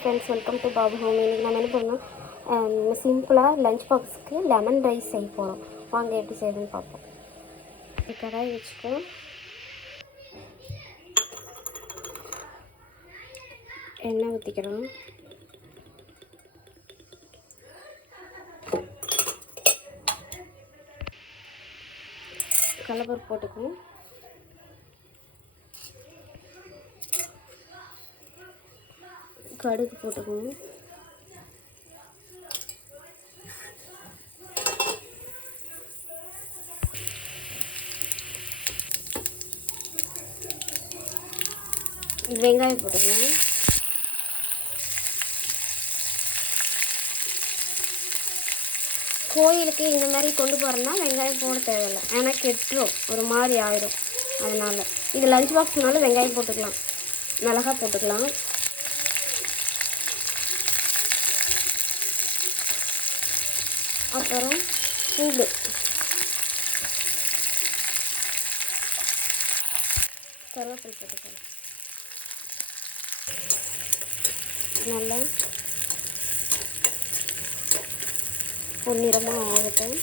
Friends, welcome to Babu home. இன்றைக்கி நம்ம என்ன பண்ணோம், சிம்பிளாக லஞ்ச் பாக்ஸுக்கு லெமன் ரைஸ் செய்ய போகிறோம். வாங்க எப்படி செய்யுதுன்னு பார்ப்போம். கடாய் வச்சுக்கோ, எண்ணெய் ஊற்றிக்கிறோம். கடலைப்பருப்பு போட்டுக்குவோம். கடுகு போட்டுக்குவோம். வெங்காயம் போட்டுக்குவோம். கோயிலுக்கு இந்த மாதிரி கொண்டு போகிறோன்னா வெங்காயம் போட தேவையில்லை, ஏன்னா கெட்டுரும், ஒரு மாதிரி ஆயிடும். அதனால் இது லஞ்ச் பாக்ஸ்னால வெங்காயம் போட்டுக்கலாம், மிளகாய் போட்டுக்கலாம். அப்புறம் பூண்டு, கருவேப்பிலை போட்டுக்கலாம். நல்லா பொன்னிறமாக ஆகட்டும்.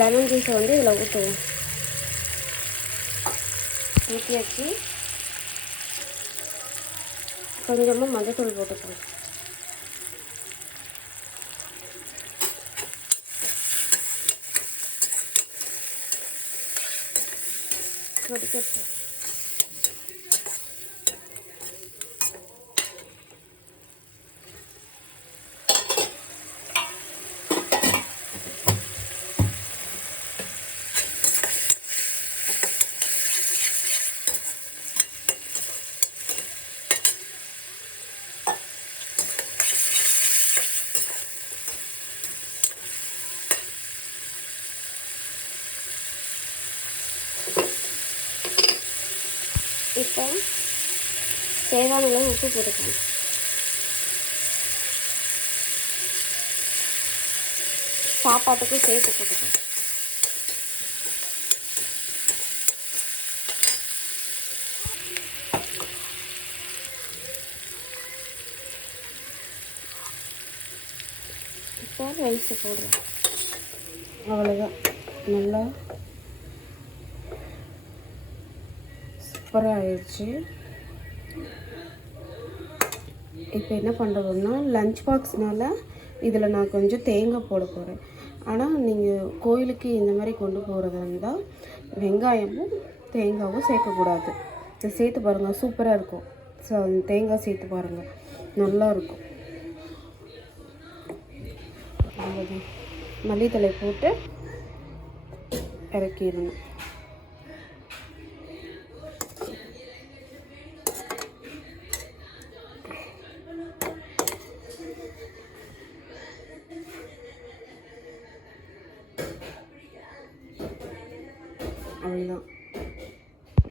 லெமன் ஜூஸை வந்து இதில் ஊற்றுவோம். ஊற்றி வச்சு கொஞ்சமாக மஞ்சத்தூள் போட்டுக்கலாம். கொதிக்கட்டும். இப்போ தேவையான அளவு உப்பு போட்டுக்கலாம். சாப்பாட்டுக்கும் சேர்த்து போட்டுக்கலாம். இப்போ ரைஸை போடுறோம். அவ்வளோதான், நல்லா சூப்பராக ஆயிடுச்சு. இப்போ என்ன பண்ணுறோம்னா, லஞ்ச் பாக்ஸ்னால் இதில் நான் கொஞ்சம் தேங்காய் போட போகிறேன். ஆனால் நீங்கள் கோயிலுக்கு இந்த மாதிரி கொண்டு போகிறதா இருந்தால் வெங்காயமும் தேங்காயும் சேர்க்கக்கூடாது. இதை சேர்த்து பாருங்கள், சூப்பராக இருக்கும். தேங்காய் சேர்த்து பாருங்கள், நல்லாயிருக்கும். மல்லித்தழை போட்டு இறக்கிடணும். அவ்வளோதான்.